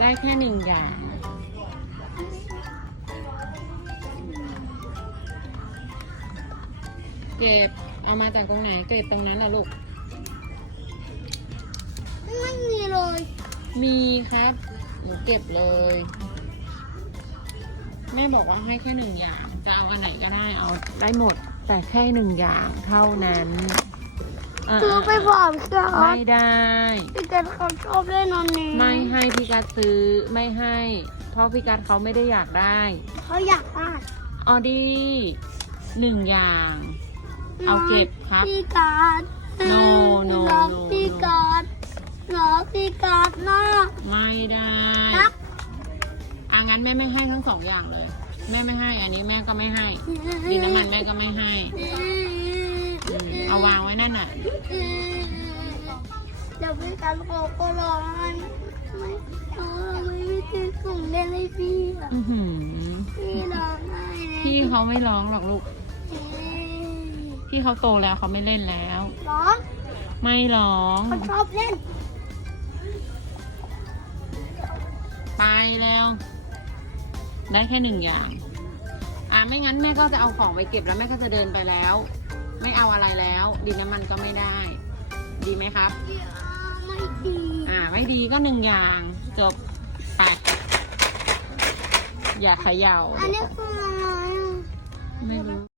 ได้แค่หนึ่งอย่าง เก็บเอามาจากตรงไหน เก็บตรงนั้นแหละลูก ไม่มีเลย มีครับหนูเก็บเลยแม่บอกว่าให้แค่หนึ่งอย่าง จะเอาอันไหนก็ได้เอาได้หมด แต่แค่หนึ่งอย่างเท่านั้น อะซื้อไปบอกพี่กัไม่ดได้ พี่กัดเขาชอบเล่นอันนี้ไม่ให้พี่กัดซื้อไม่ให้ เพราะพี่กัดเขาไม่ได้อยากได้เขาอยากได้ออดีหนึ่งอย่าง เอาเก็บครับ พี่กัด No, no, รัก no, พี่ no กัดรักพี่กัดมากไม่ได้รักอะงั้นแม่ไม่ให้ทั้งสองอย่างเลย แม่ไม่ให้ อันนี้แม่ก็ไม่ให้ดินน้ำมันแม่ก็ไม่ให้อืม เอาวางไว้นั่นน่ะเดี๋ยวพี่กัดเขาก็ร้องไห้ไม่เขาไม่มีที่ส่งเล่นให้พี่อะอื้อหือพี่ร้องไห้พี่เขาไม่ร้องหรอกลูก พี่เขาโตแล้วเขาไม่เล่นแล้ว ร้องไม่ร้องเขาชอบเล่นไปแล้ว ได้แค่หนึ่งอย่าง อะไม่งั้นแม่ก็จะเอาของไปเก็บแล้วแม่ก็จะเดินไปแล้ว ไม่เอาอะไรแล้ว ดินน้ำมันก็ไม่ได้ ดีไหมครับ ไม่ดี อ่า ไม่ดีก็หนึ่งอย่าง จบไปอย่าเขย่าอันนี้คืออะไรอะไม่รู้